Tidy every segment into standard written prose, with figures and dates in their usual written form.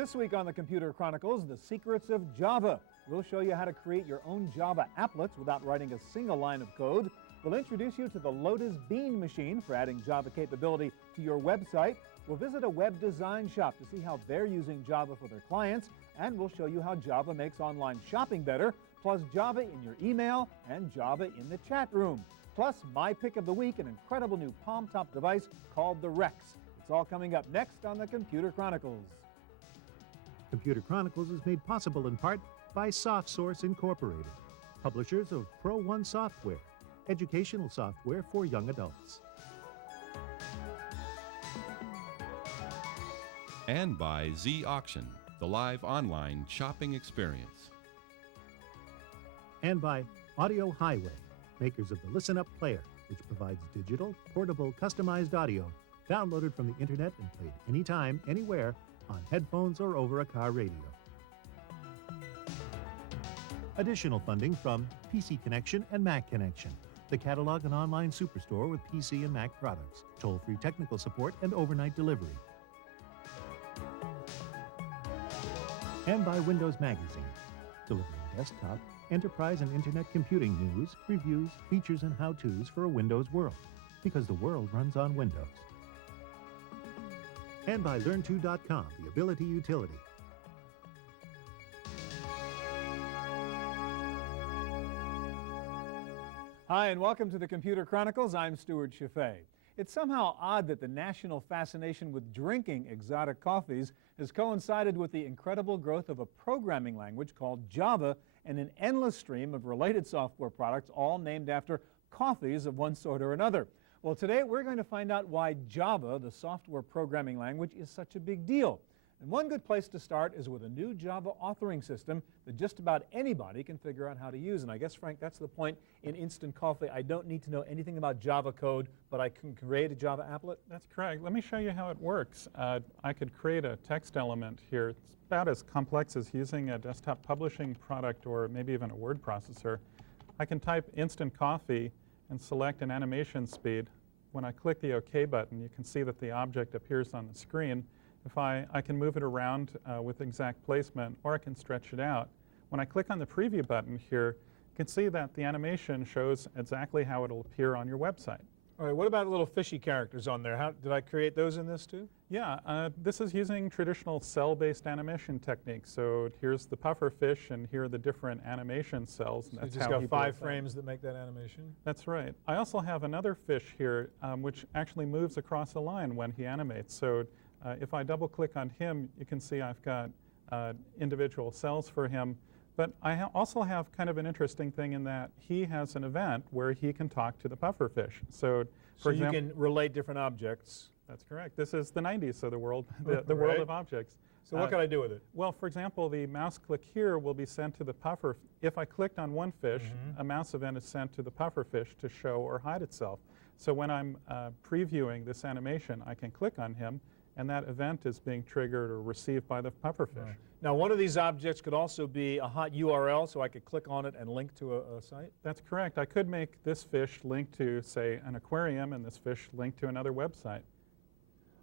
This week on the Computer Chronicles, the secrets of Java. We'll show you how to create your own Java applets without writing a single line of code. We'll introduce you to the Lotus Bean machine for adding Java capability to your website. We'll visit a web design shop to see how they're using Java for their clients. And we'll show you how Java makes online shopping better, plus Java in your email and Java in the chat room. Plus, my pick of the week, an incredible new palm-top device called the Rex. It's all coming up next on the Computer Chronicles. Computer Chronicles is made possible in part by SoftSource Incorporated, publishers of Pro One software, educational software for young adults. And by Z Auction, the live online shopping experience. And by Audio Highway, makers of the Listen Up player, which provides digital, portable, customized audio downloaded from the internet and played anytime, anywhere, on headphones or over a car radio. Additional funding from PC Connection and Mac Connection, the catalog and online superstore with PC and Mac products, toll-free technical support, and overnight delivery. And by Windows Magazine, delivering desktop, enterprise, and internet computing news, reviews, features, and how-tos for a Windows world, because the world runs on Windows. And by Learn2.com, the Ability Utility. Hi, and welcome to the Computer Chronicles. I'm Stewart Cheifet. It's somehow odd that the national fascination with drinking exotic coffees has coincided with the incredible growth of a programming language called Java and an endless stream of related software products, all named after coffees of one sort or another. Well, today we're going to find out why Java, the software programming language, is such a big deal. And one good place to start is with a new Java authoring system that just about anybody can figure out how to use. And I guess, Frank, that's the point in Instant Coffee. I don't need to know anything about Java code, but I can create a Java applet? That's correct. Let me show you how it works. I could create a text element here. It's about as complex as using a desktop publishing product or maybe even a word processor. I can type Instant Coffee and select an animation speed. When I click the OK button, you can see that the object appears on the screen. If I can move it around with exact placement, or I can stretch it out. When I click on the preview button here, you can see that the animation shows exactly how it'll appear on your website. All right, what about little fishy characters on there? Did I create those in this too? Yeah, this is using traditional cell-based animation techniques. So here's the puffer fish, and here are the different animation cells. So that's you just got 5 frames that make that animation? That's right. I also have another fish here, which actually moves across a line when he animates. So if I double-click on him, you can see I've got individual cells for him. But I also have kind of an interesting thing in that he has an event where he can talk to the pufferfish. So you can relate different objects. That's correct. This is the 90s, so the world, the world of objects. So what can I do with it? Well, for example, the mouse click here will be sent to the puffer. If I clicked on one fish, a mouse event is sent to the pufferfish to show or hide itself. So when I'm previewing this animation, I can click on him, and that event is being triggered or received by the pufferfish. Right. Now, one of these objects could also be a hot URL, so I could click on it and link to a site? That's correct. I could make this fish link to, say, an aquarium, and this fish link to another website.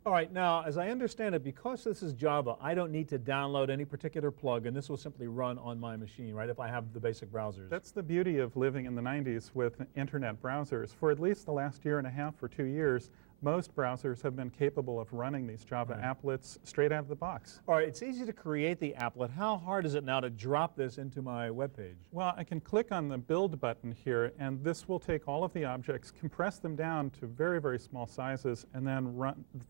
All right, now, as I understand it, because this is Java, I don't need to download any particular plugin. This will simply run on my machine, right, if I have the basic browsers. That's the beauty of living in the 90s with internet browsers. For at least the last year and a half or 2 years, most browsers have been capable of running these Java applets straight out of the box. All right, it's easy to create the applet. How hard is it now to drop this into my web page? Well, I can click on the Build button here, and this will take all of the objects, compress them down to very, very small sizes, and then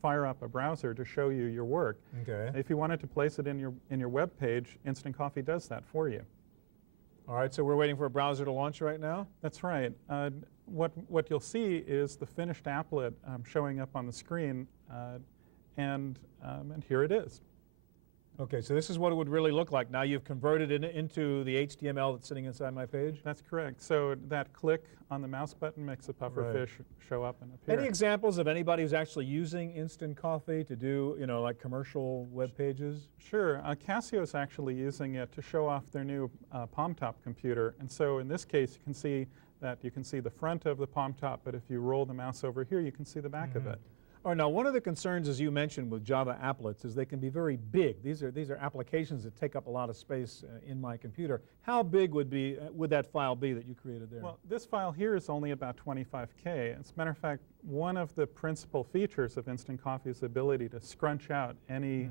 fire up a browser to show you your work. Okay. If you wanted to place it in your web page, Instant Coffee does that for you. All right, so we're waiting for a browser to launch right now? That's right. What you'll see is the finished applet showing up on the screen, and here it is. Okay, so this is what it would really look like. Now you've converted it into the HTML that's sitting inside my page? That's correct. So that click on the mouse button makes a pufferfish show up and appear. Any examples of anybody who's actually using Instant Coffee to do, like commercial web pages? Sure. Casio is actually using it to show off their new palm-top computer. And so in this case, you can see the front of the palm-top, but if you roll the mouse over here, you can see the back of it. Or now, one of the concerns, as you mentioned, with Java applets is they can be very big. These are applications that take up a lot of space in my computer. How big would that file be that you created there? Well, this file here is only about 25K. As a matter of fact, one of the principal features of Instant Coffee is the ability to scrunch out any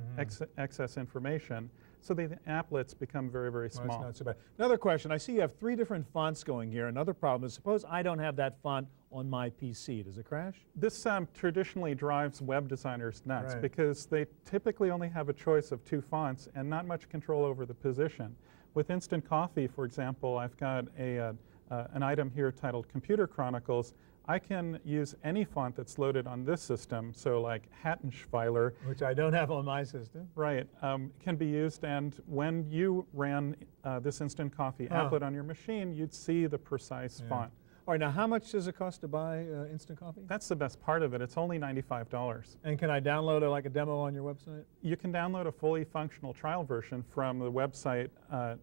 excess information, so the applets become very, very small. Well, that's not so bad. Another question. I see you have 3 different fonts going here. Another problem is, suppose I don't have that font on my PC. Does it crash? This traditionally drives web designers nuts because they typically only have a choice of 2 fonts and not much control over the position. With Instant Coffee, for example, I've got an item here titled Computer Chronicles. I can use any font that's loaded on this system, so like Hattenschweiler. Which I don't have on my system. Right, can be used, and when you ran this Instant Coffee applet on your machine, you'd see the precise font. All right, now how much does it cost to buy Instant Coffee? That's the best part of it. It's only $95. And can I download like a demo on your website? You can download a fully functional trial version from the website at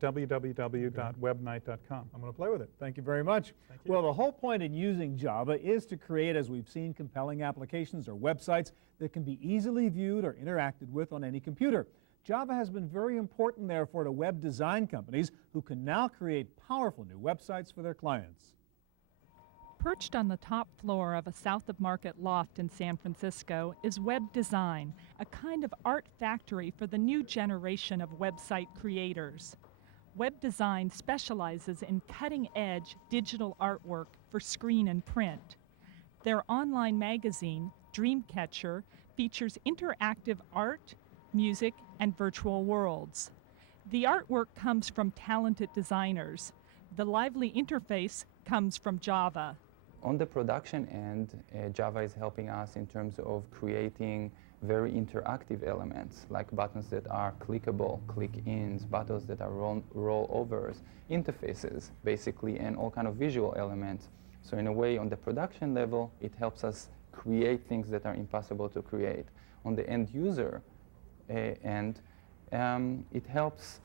www.webnight.com. I'm going to play with it. Thank you very much. Thank you. Well, the whole point in using Java is to create, as we've seen, compelling applications or websites that can be easily viewed or interacted with on any computer. Java has been very important, therefore, to web design companies who can now create powerful new websites for their clients. Perched on the top floor of a South of Market loft in San Francisco is Web Design, a kind of art factory for the new generation of website creators. Web Design specializes in cutting-edge digital artwork for screen and print. Their online magazine, Dreamcatcher, features interactive art, music, and virtual worlds. The artwork comes from talented designers. The lively interface comes from Java. On the production end, Java is helping us in terms of creating very interactive elements, like buttons that are clickable, click-ins, buttons that are rollovers, interfaces, basically, and all kind of visual elements. So in a way, on the production level, it helps us create things that are impossible to create. On the end user end, it helps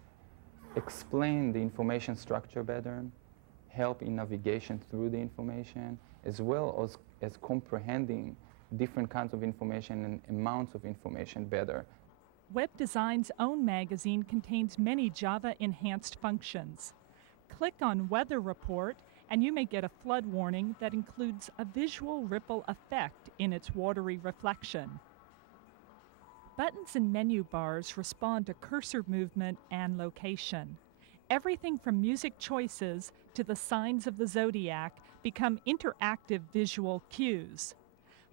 explain the information structure better, help in navigation through the information, as well as comprehending different kinds of information and amounts of information better. Web Design's own magazine contains many Java-enhanced functions. Click on Weather Report and you may get a flood warning that includes a visual ripple effect in its watery reflection. Buttons and menu bars respond to cursor movement and location. Everything from music choices to the signs of the zodiac become interactive visual cues.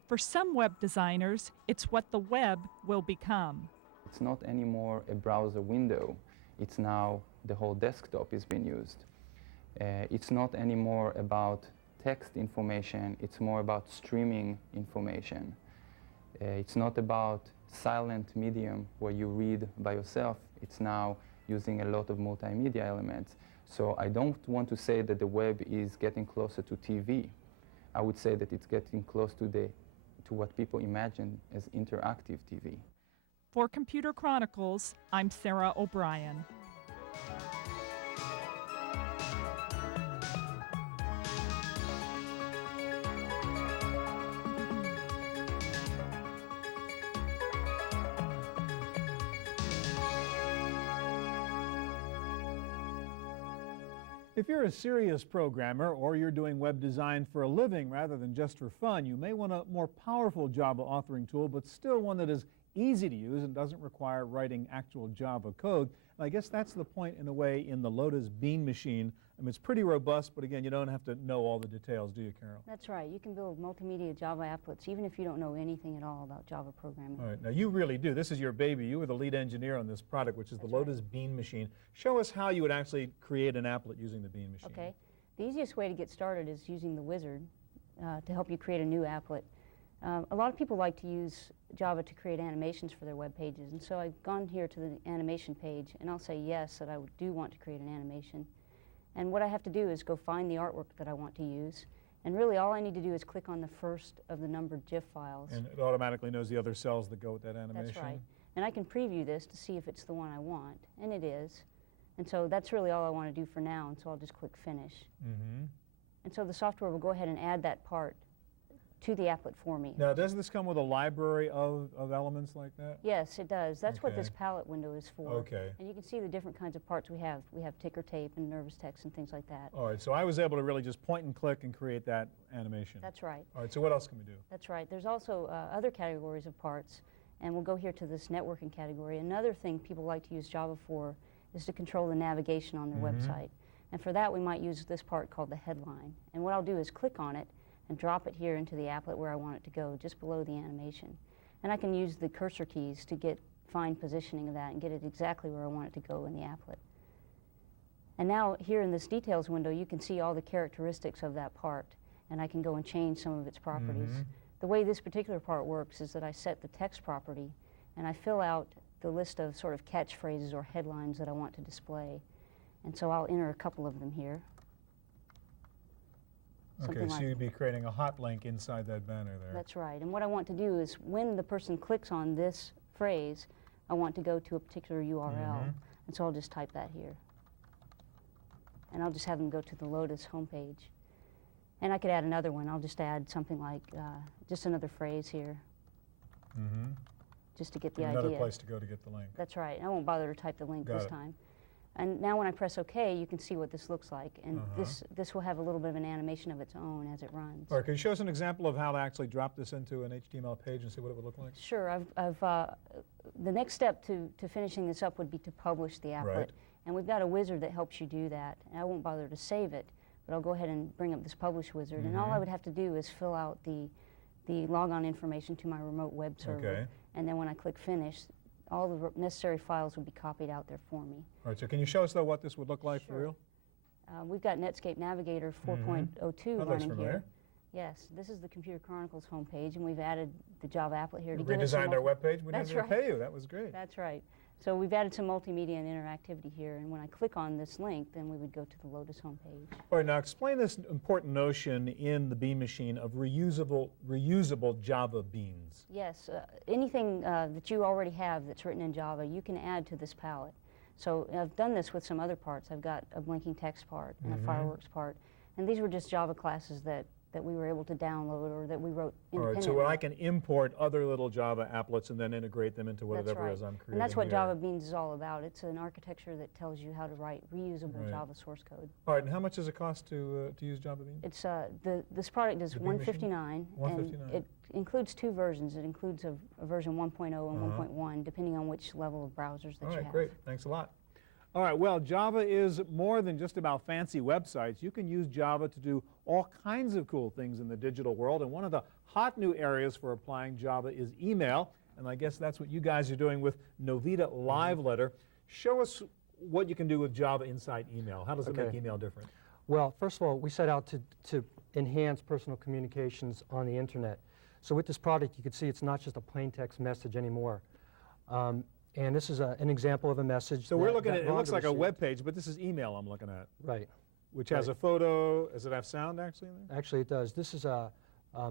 For some web designers, it's what the web will become. It's not anymore a browser window. It's now the whole desktop is being used. It's not anymore about text information. It's more about streaming information. It's not about silent medium where you read by yourself. It's now using a lot of multimedia elements. So I don't want to say that the web is getting closer to TV. I would say that it's getting close to what people imagine as interactive TV. For Computer Chronicles, I'm Sarah O'Brien. If you're a serious programmer or you're doing web design for a living rather than just for fun, you may want a more powerful Java authoring tool, but still one that is easy to use and doesn't require writing actual Java code. And I guess that's the point, in a way, in the Lotus Bean machine. I mean, it's pretty robust, but again, you don't have to know all the details, do you, Carol? That's right. You can build multimedia Java applets even if you don't know anything at all about Java programming. All right. Now, you really do. This is your baby. You were the lead engineer on this product, which is the Lotus Bean machine. Show us how you would actually create an applet using the Bean machine. Okay. The easiest way to get started is using the wizard to help you create a new applet. A lot of people like to use Java to create animations for their web pages, and so I've gone here to the animation page, and I'll say yes, that I do want to create an animation. And what I have to do is go find the artwork that I want to use, and really all I need to do is click on the first of the numbered GIF files. And it automatically knows the other cells that go with that animation. That's right. And I can preview this to see if it's the one I want, and it is. And so that's really all I want to do for now, and so I'll just click Finish. Mm-hmm. And so the software will go ahead and add that part to the applet for me. Now, does this come with a library of elements like that? Yes, it does. That's what Okay. this palette window is for. Okay. And you can see the different kinds of parts we have. We have ticker tape and nervous text and things like that. All right, so I was able to really just point and click and create that animation. That's right. All right, so what else can we do? That's right. There's also other categories of parts, and we'll go here to this networking category. Another thing people like to use Java for is to control the navigation on their website. And for that, we might use this part called the headline. And what I'll do is click on it and drop it here into the applet where I want it to go, just below the animation. And I can use the cursor keys to get fine positioning of that and get it exactly where I want it to go in the applet. And now here in this details window, you can see all the characteristics of that part, and I can go and change some of its properties. The way this particular part works is that I set the text property, and I fill out the list of sort of catchphrases or headlines that I want to display. And so I'll enter a couple of them here. Okay, so you'd be creating a hot link inside that banner there. That's right. And what I want to do is when the person clicks on this phrase, I want to go to a particular URL. And so I'll just type that here. And I'll just have them go to the Lotus homepage. And I could add another one. I'll just add something like just another phrase here. Just to get the idea. Another place to go to get the link. That's right. I won't bother to type the link Got this it. time. And now when I press OK, you can see what this looks like. And this will have a little bit of an animation of its own as it runs. All right, can you show us an example of how to actually drop this into an HTML page and see what it would look like? Sure. The next step to finishing this up would be to publish the applet. Right. And we've got a wizard that helps you do that. And I won't bother to save it, but I'll go ahead and bring up this publish wizard. And all I would have to do is fill out the logon information to my remote web server. Okay. And then when I click finish, all the necessary files would be copied out there for me. All right, so can you show us, though, what this would look like for real? We've got Netscape Navigator 4.02 That looks running familiar. here. Yes, this is the Computer Chronicles homepage, and we've added the Java applet here to We give us some redesigned our webpage. We That's didn't right. pay you. That was great. That's right. So we've added some multimedia and interactivity here, and when I click on this link, then we would go to the Lotus homepage. All right, now explain this important notion in the Bean Machine of reusable Java beans. Yes, anything that you already have that's written in Java, you can add to this palette. So I've done this with some other parts. I've got a blinking text part and a fireworks part, and these were just Java classes that we were able to download or that we wrote All independently. right, so I can import other little Java applets and then integrate them into That's whatever right. it is I'm creating. And that's what here. Java Beans is all about. It's an architecture that tells you how to write reusable Right. Java source code. All right, and how much does it cost to use Java Beans? It's this product is The Bean Machine? $159, $159. and it includes two versions. It includes a version 1.0 and 1.1, depending on which level of browsers that All you right, have. great. Thanks a lot. All right, well, Java is more than just about fancy websites. You can use Java to do all kinds of cool things in the digital world, and one of the hot new areas for applying Java is email, and I guess that's what you guys are doing with Novita Live Letter. Show us what you can do with Java inside email. How does it make email different? Well, first of all, we set out to enhance personal communications on the internet. So with this product, you can see it's not just a plain text message anymore. And this is an example of a message. So we're looking at, it looks like a received. web page, but this is email I'm looking at, Right. which has a photo. Does it have sound actually in there? Actually, it does. This is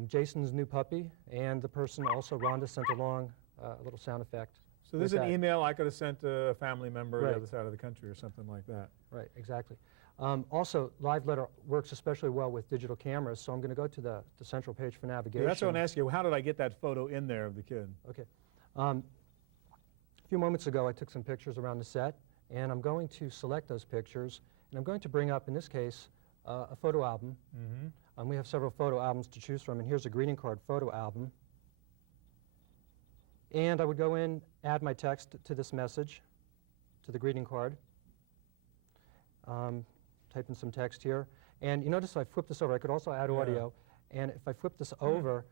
Jason's new puppy, and the person also, Rhonda, sent along a little sound effect. So this is with an that. email I could have sent to a family member on Right. the other side of the country or something like that. Right, exactly. Also, Live Letter works especially well with digital cameras, so I'm going to go to the central page for navigation. Yeah, that's what I want to ask you. How did I get that photo in there of the kid? Okay. A few moments ago, I took some pictures around the set, and I'm going to select those pictures, and I'm going to bring up, in this case, a photo album. We have several photo albums to choose from, and here's a greeting card photo album. And I would go in, add my text to this message, to the greeting card. Type in some text here. And you notice if I flip this over, I could also add audio. And if I flip this over,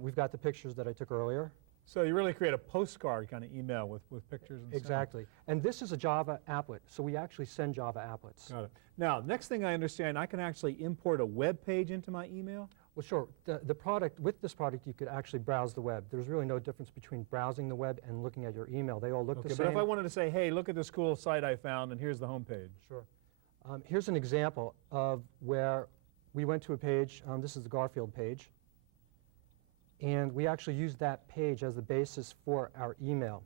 we've got the pictures that I took earlier. So you really create a postcard kind of email with pictures and Exactly. And this is a Java applet, so we actually send Java applets. Got it. Now, next thing I understand, I can actually import a web page into my email? Well, sure. The product, with this product, you could actually browse the web. There's really no difference between browsing the web and looking at your email. They all look the Okay, same. but if I wanted to say, hey, look at this cool site I found, and here's the home page. Sure. Here's an example of where we went to a page. This is the Garfield page. And we actually used that page as the basis for our email.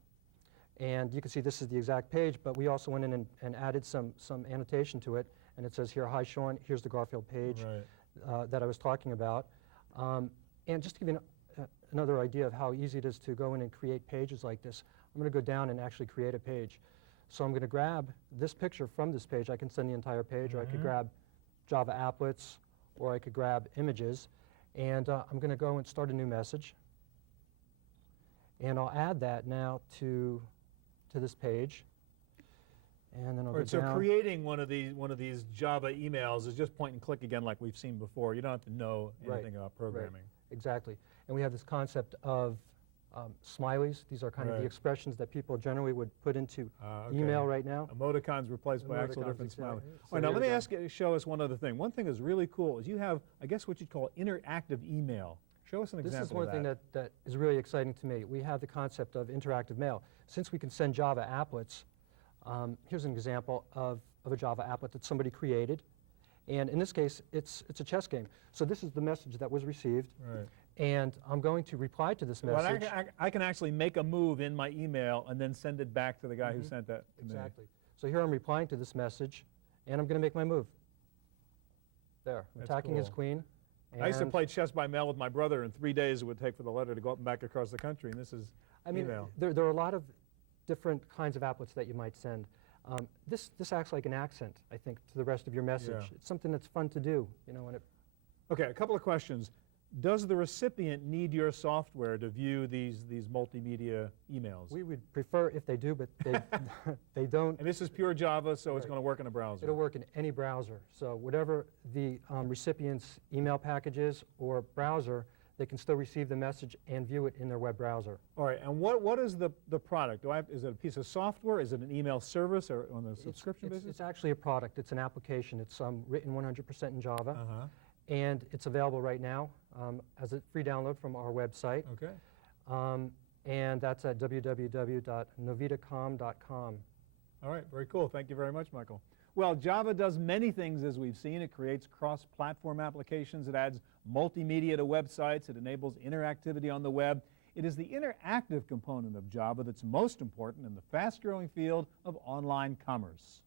And you can see this is the exact page, but we also went in and added some annotation to it. And it says here, hi, Sean, here's the Garfield page Right. that I was talking about. And just to give you another idea of how easy it is to go in and create pages like this, I'm going to go down and actually create a page. So I'm going to grab this picture from this page. I can send the entire page, or I could grab Java applets, or I could grab images. And I'm going to go and start a new message. And I'll add that now to this page. And then I'll go So down. creating one of these Java emails is just point and click again like we've seen before. You don't have to know anything about programming. Right. Exactly. And we have this concept of smileys. These are kind of the expressions that people generally would put into email right now. Emoticons replaced by actual different smileys. So All right, now let me show us one other thing. One thing that's really cool is you have, I guess, what you'd call interactive email. Show us an example of that. This is one thing that is really exciting to me. We have the concept of interactive mail. Since we can send Java applets, here's an example of a Java applet that somebody created. And in this case, it's a chess game. So this is the message that was received. Right. And I'm going to reply to this message. Well, I can actually make a move in my email and then send it back to the guy who sent that to me. Exactly. So here I'm replying to this message, and I'm going to make my move. There. I'm attacking his queen. I used to play chess by mail with my brother, and 3 days it would take for the letter to go up and back across the country, and this is email. There are a lot of different kinds of applets that you might send. This acts like an accent, I think, to the rest of your message. Yeah. It's something that's fun to do, when it. Okay, a couple of questions. Does the recipient need your software to view these multimedia emails? We would prefer if they do, but they don't. And this is pure Java, so it's going to work in a browser. It'll work in any browser. So whatever the recipient's email package is or browser, they can still receive the message and view it in their web browser. All right, and what is the product? Is it a piece of software? Is it an email service or on the subscription basis? It's actually a product. It's an application. It's written 100% in Java. And it's available right now as a free download from our website. Okay. And that's at www.novitacom.com. All right, very cool. Thank you very much, Michael. Well, Java does many things, as we've seen. It creates cross-platform applications. It adds multimedia to websites. It enables interactivity on the web. It is the interactive component of Java that's most important in the fast-growing field of online commerce.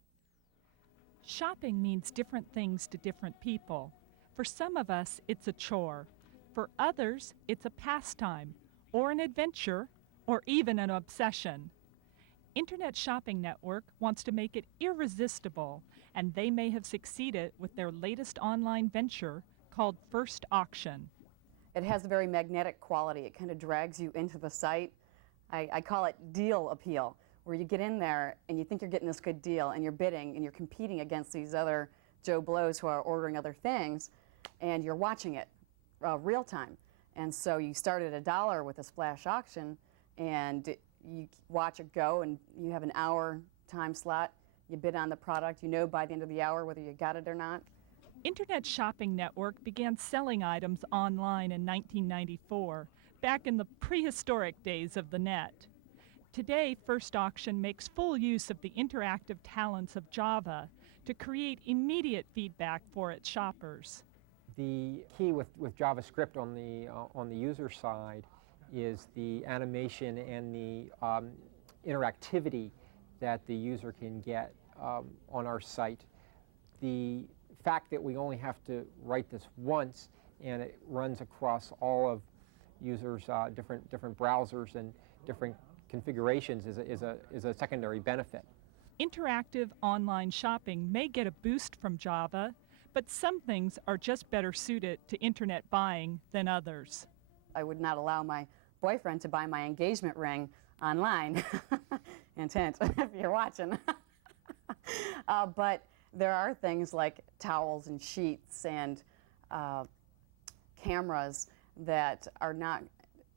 Shopping means different things to different people. For some of us, it's a chore. For others, it's a pastime, or an adventure, or even an obsession. Internet Shopping Network wants to make it irresistible, and they may have succeeded with their latest online venture called First Auction. It has a very magnetic quality. It kind of drags you into the site. I call it deal appeal, where you get in there and you think you're getting this good deal, and you're bidding, and you're competing against these other Joe Blows who are ordering other things, and you're watching it real time. And so you start at $1 with a splash auction, and you watch it go, and you have an hour time slot. You bid on the product. You know by the end of the hour whether you got it or not. Internet Shopping Network began selling items online in 1994, back in the prehistoric days of the net. Today, First Auction makes full use of the interactive talents of Java to create immediate feedback for its shoppers. The key with JavaScript on the user side is the animation and the interactivity that the user can get on our site. The fact that we only have to write this once and it runs across all of users' different browsers and different configurations is a secondary benefit. Interactive online shopping may get a boost from Java, but some things are just better suited to internet buying than others. I would not allow my boyfriend to buy my engagement ring online. Hint, hint, if you're watching. But there are things like towels and sheets and cameras that are not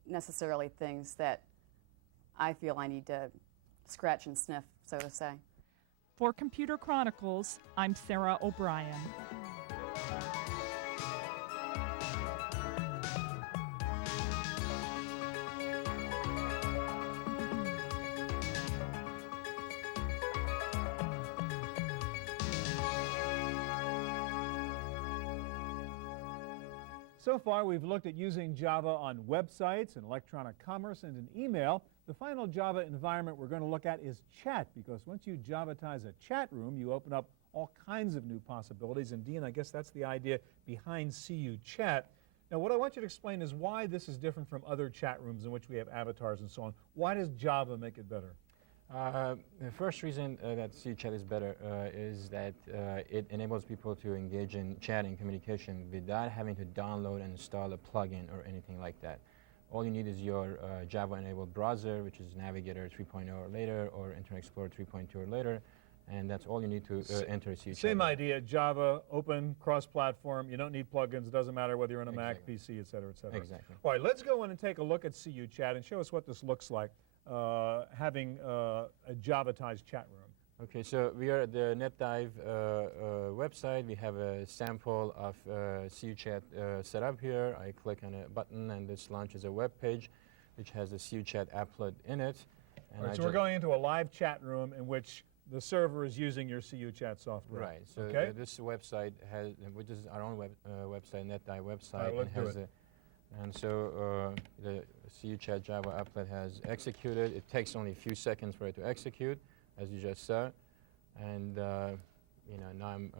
necessarily things that I feel I need to scratch and sniff, so to say. For Computer Chronicles, I'm Sarah O'Brien. So far, we've looked at using Java on websites and electronic commerce and in email. The final Java environment we're going to look at is chat, because once you Javatize a chat room, you open up all kinds of new possibilities. And Dean, I guess that's the idea behind CU Chat. Now, what I want you to explain is why this is different from other chat rooms in which we have avatars and so on. Why does Java make it better? The first reason that CChat is better is that it enables people to engage in chatting communication without having to download and install a plugin or anything like that. All you need is your Java-enabled browser, which is Navigator 3.0 or later, or Internet Explorer 3.2 or later, and that's all you need to enter CChat. Same idea, Java, open, cross-platform. You don't need plugins. It doesn't matter whether you're on a Mac, PC, et cetera, et cetera. Exactly. All right, let's go in and take a look at CUchat and show us what this looks like, having a Javatized chat room. Okay, so we are at the NetDive website. We have a sample of CUchat set up here. I click on a button, and this launches a web page which has the CUchat applet in it. And All right, so we're going into a live chat room in which the server is using your CUchat software. Right. So okay? This website has, which is our own website, NetDive website, Right, let's and do it. And so the CUchat Java applet has executed. It takes only a few seconds for it to execute, as you just saw. And you know, now I'm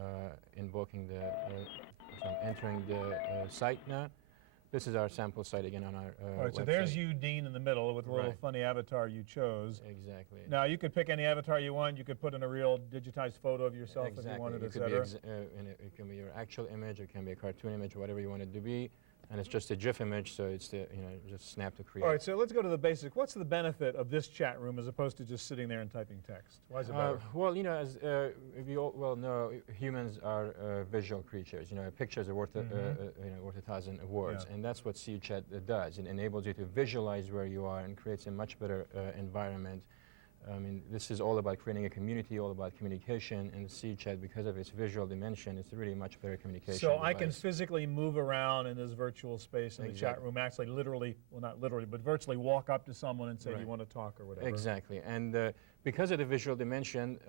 invoking the, so I'm entering the site now. This is our sample site again on our All right, so website. there's you, Dean, in the middle with the little Right. funny avatar you chose. Exactly. Now, you could pick any avatar you want. You could put in a real digitized photo of yourself if you wanted, et cetera. It can be your actual image, it can be a cartoon image, whatever you want it to be. And it's just a GIF image, so it's the, you know, just snap to create. All right, so let's go to the basics. What's the benefit of this chat room as opposed to just sitting there and typing text? Why is it better? Well, you know, as we all well know, humans are visual creatures. You know, a picture is worth you know, worth 1,000 words, Yeah. and that's what CUchat does. It enables you to visualize where you are and creates a much better environment. I mean, this is all about creating a community, all about communication, and CUchat, because of its visual dimension, it's really much better communication So I can device. physically move around in this virtual space in the chat Exactly. room, actually literally, well, not literally, but virtually walk up to someone and say, do you Right. want to talk or whatever? Exactly, and because of the visual dimension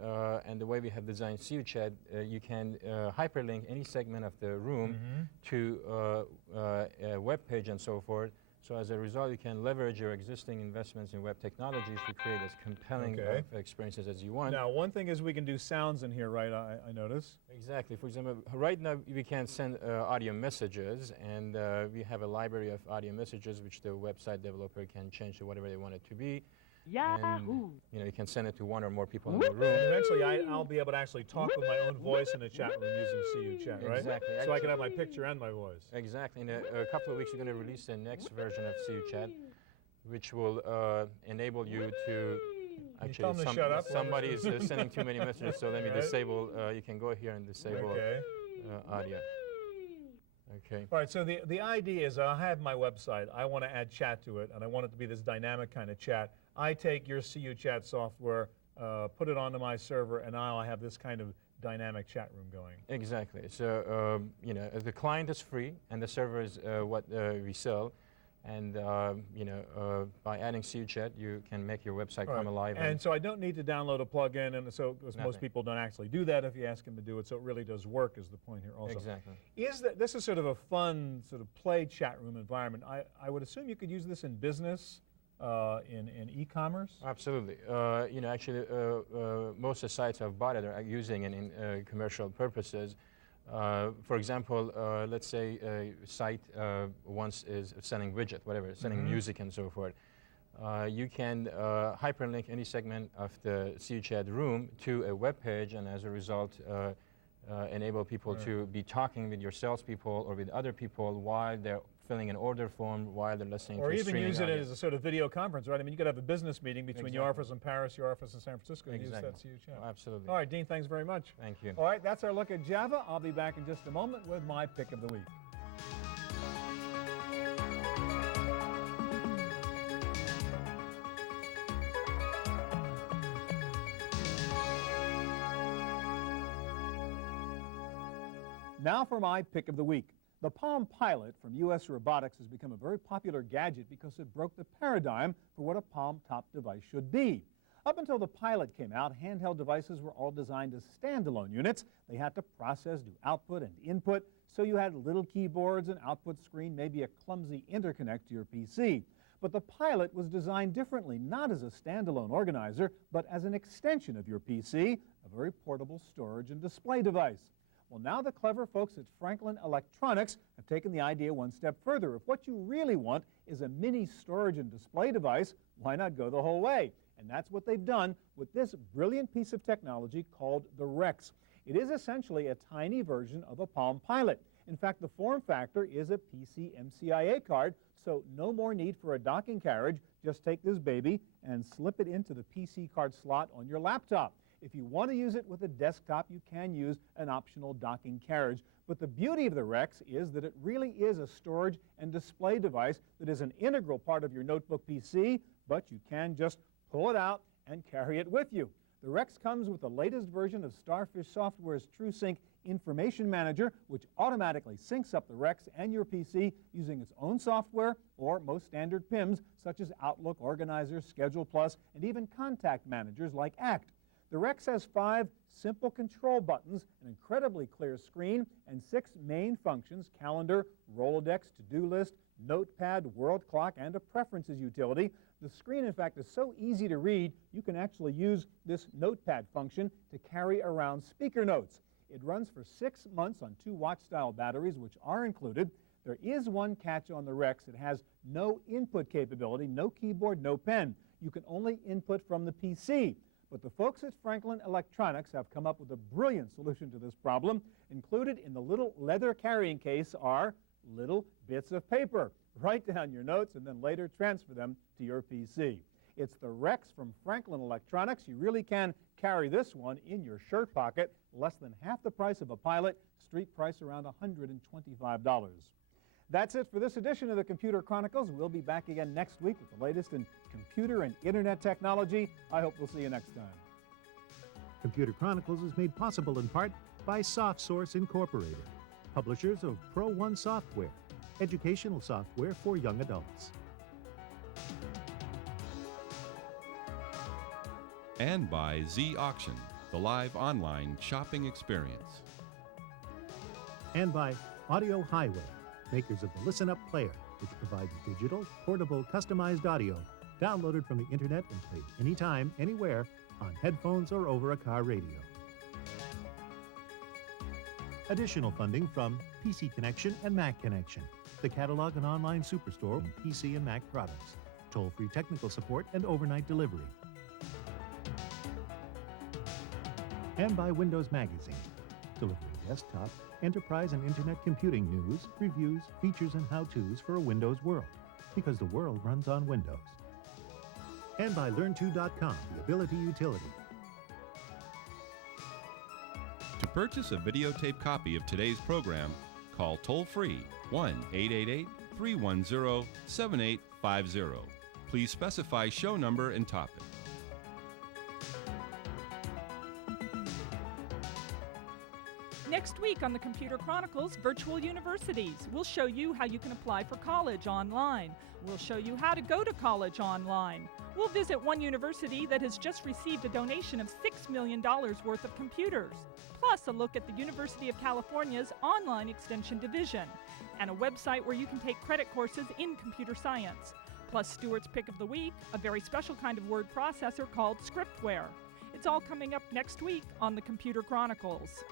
and the way we have designed CUchat, you can hyperlink any segment of the room to a web page and so forth. So as a result, you can leverage your existing investments in web technologies to create as compelling Okay. experiences as you want. Now, one thing is we can do sounds in here, right, I notice? Exactly. For example, right now we can send audio messages, and we have a library of audio messages which the website developer can change to whatever they want it to be. Yahoo! And, you know, you can send it to one or more people in the room. And eventually, I'll be able to actually talk with my own voice in a chat room using CUchat, right? Exactly. So I can have my picture and my voice. Exactly. In a couple of weeks, we're going to release the next version of CUchat, which will enable you to tell them to shut up? somebody is sending too many messages, so let me Right. disable. You can go here and disable Okay. audio. Okay. All right, so the idea is I have my website. I want to add chat to it, and I want it to be this dynamic kind of chat. I take your CUchat software, put it onto my server, and now I have this kind of dynamic chat room going. Exactly. So you know, the client is free, and the server is what we sell. And you know, by adding CUchat, you can make your website All come right. alive. And so I don't need to download a plugin, and so because most Nothing. people don't actually do that if you ask them to do it, so it really does work is the point here also. Exactly. This is sort of a fun sort of play chat room environment. I would assume you could use this in business, in e-commerce? Absolutely. You know, actually, most of the sites I've bought it are using it in commercial purposes. For example, let's say a site once is selling widget, whatever, selling music and so forth. You can hyperlink any segment of the CUchat room to a web page, and as a result, enable people to be talking with your salespeople or with other people while they're filling an order form, while they're listening Or to even streaming use it audio. as a sort of video conference, right? I mean, you could have a business meeting between your Exactly. office in Paris, your office in San Francisco, and Exactly. use that CUchat. Absolutely. All right, Dean, thanks very much. Thank you. All right, that's our look at Java. I'll be back in just a moment with my pick of the week. Now for my pick of the week. The Palm Pilot from U.S. Robotics has become a very popular gadget because it broke the paradigm for what a palm-top device should be. Up until the Pilot came out, handheld devices were all designed as standalone units. They had to process, do output and input, so you had little keyboards, an output screen, maybe a clumsy interconnect to your PC. But the Pilot was designed differently, not as a standalone organizer, but as an extension of your PC, a very portable storage and display device. Well, now the clever folks at Franklin Electronics have taken the idea one step further. If what you really want is a mini storage and display device, why not go the whole way? And that's what they've done with this brilliant piece of technology called the Rex. It is essentially a tiny version of a Palm Pilot. In fact, the form factor is a PCMCIA card, so no more need for a docking carriage. Just take this baby and slip it into the PC card slot on your laptop. If you want to use it with a desktop, you can use an optional docking carriage. But the beauty of the Rex is that it really is a storage and display device that is an integral part of your notebook PC, but you can just pull it out and carry it with you. The Rex comes with the latest version of Starfish Software's TrueSync Information Manager, which automatically syncs up the Rex and your PC using its own software or most standard PIMs such as Outlook, Organizer, Schedule Plus, and even contact managers like ACT. The Rex has 5 simple control buttons, an incredibly clear screen, and 6 main functions: calendar, Rolodex, to-do list, notepad, world clock, and a preferences utility. The screen, in fact, is so easy to read, you can actually use this notepad function to carry around speaker notes. It runs for 6 months on 2 watch-style batteries, which are included. There is one catch on the Rex. It has no input capability, no keyboard, no pen. You can only input from the PC. But the folks at Franklin Electronics have come up with a brilliant solution to this problem. Included in the little leather carrying case are little bits of paper. Write down your notes and then later transfer them to your PC. It's the Rex from Franklin Electronics. You really can carry this one in your shirt pocket, less than half the price of a Pilot, street price around $125. That's it for this edition of the Computer Chronicles. We'll be back again next week with the latest in computer and internet technology. I hope we'll see you next time. Computer Chronicles is made possible in part by SoftSource Incorporated, publishers of Pro One Software, educational software for young adults. And by Z Auction, the live online shopping experience. And by Audio Highway, makers of the Listen Up player, which provides digital, portable, customized audio downloaded from the internet and played anytime, anywhere, on headphones or over a car radio. Additional funding from PC Connection and Mac Connection, the catalog and online superstore of PC and Mac products, toll-free technical support and overnight delivery. And by Windows Magazine, delivering desktop, enterprise and internet computing news, reviews, features, and how-tos for a Windows world, because the world runs on Windows. And by Learn2.com, the Ability Utility. To purchase a videotape copy of today's program, call toll-free 1-888-310-7850. Please specify show number and topic. Next week on the Computer Chronicles, Virtual Universities. We'll show you how you can apply for college online. We'll show you how to go to college online. We'll visit one university that has just received a donation of $6 million worth of computers, plus a look at the University of California's online extension division, and a website where you can take credit courses in computer science, plus Stewart's Pick of the Week, a very special kind of word processor called Scriptware. It's all coming up next week on the Computer Chronicles.